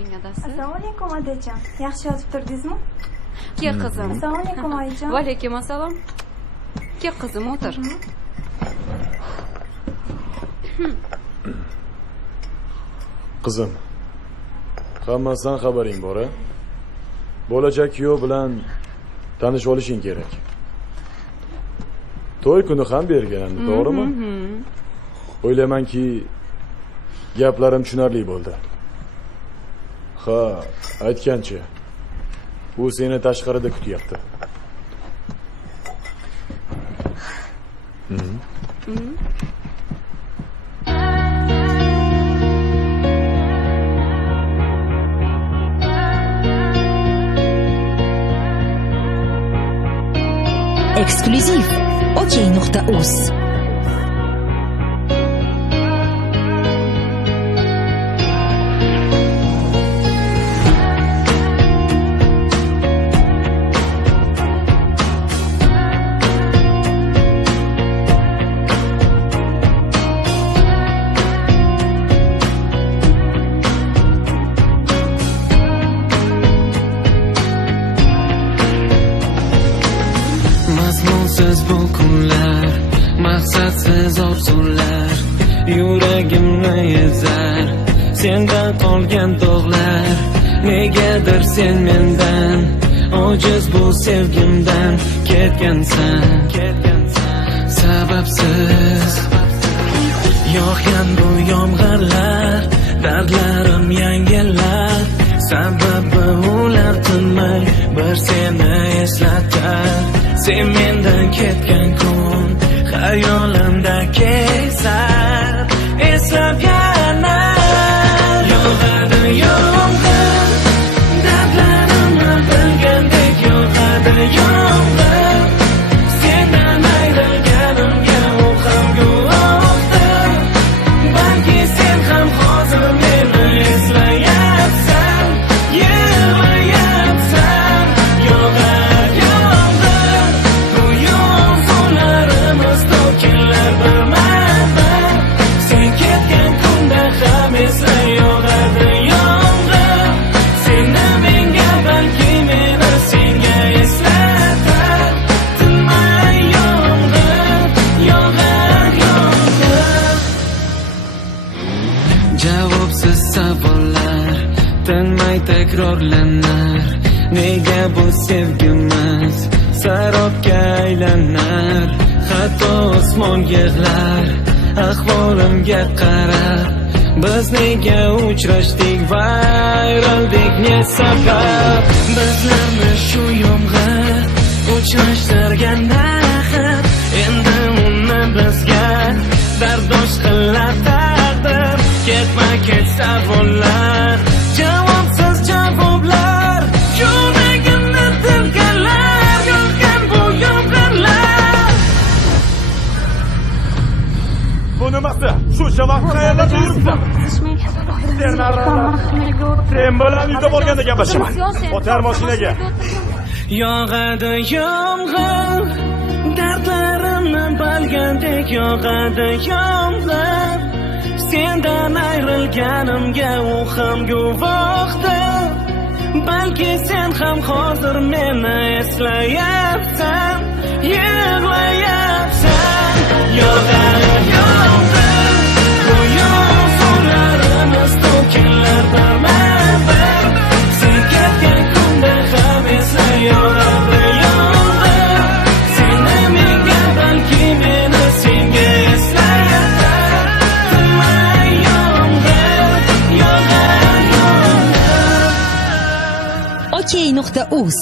qiling adasi. Assalomu alaykum otajon. Yaxshi yotib turdingizmi? Kel qizim. Assalomu alaykum oyijon. Va alaykum assalom. Kel qizim, o'tir. Qizim, hammasidan xabaring bor-a? Bo'lajak kuyov bilan tanishib olishing kerak. To'y kuni ham berganandi, to'g'rimi? O'ylaymanki, gaplarim tushunarli bo'ldi. Ha, aytgancha, u seni tashqarida kutyapti. Ekskluziv OK.uz. Mazmunsiz bu kunlar, maqsadsiz orzular yuragimni ezar. Sendan qolgan dog'lar, negadir sen mendan ojiz bu sevgimdan ketgansan. Sababsiz yog'gan bu yomg'irlar, dardlarim yangillar. Sababi ular tinmay bir seni eslatar. Sen mendan ketgan kun xayolimda kezar, eslab yanar. Yog'adi yomg'ir, dardlarimni bilgandek yog'adi yomg'ir. Sendan ayrilganimga u ham guvohdir. Balki sen ham hozir meni eslayapsan, yig'layapsan. Yog'adi yomg'ir, bu yomg'irlarimiz to'kinlar birma-bir. Sen ketgan kunda ham eslay. Yog'adi yomg'ir, seni menga, balki meni senga eslatar. Tinmay yomg'ir, yog'ar yomg'ir. Javobsiz savollar tinmay takrorlanar. Nega bu sevgimiz sarobga aylanar? Hatto osmon yig'lar ahvolimga qarab. Biz nega uchrashdik va ayrildik, ne sabab? Bizlarni shu yomg'ir uchrashtirgan axir. Endi uni bizga dardosh qilar taqdir. Ketma-ket savollar, javobsiz javoblar, yuragimni tilgalar. Yog'gan bu yomg'irlar. Bu nimasi? Shu shavaq qayerda turibsan? Sen bilan uyda bo'lganda gaplashaman. O'tar mashinaga. Yog'adi yomg'ir, dardlarimni bilgandek yog'adi yomg'ir. Sendan ayrilganimga u ham guvohdir. Balki sen ham hozir meni eslayapsan, yig'layapsan. Yog'adi yomg'ir, bu yomg'irlarimiz to'kinlar birma-bir. Sen ketgan kunda ham eslay. Yog'adi yomg'ir, seni menga, balki meni senga eslayatar. Tinmay yomg'ir, yog'ar yomg'ir. OK.uz.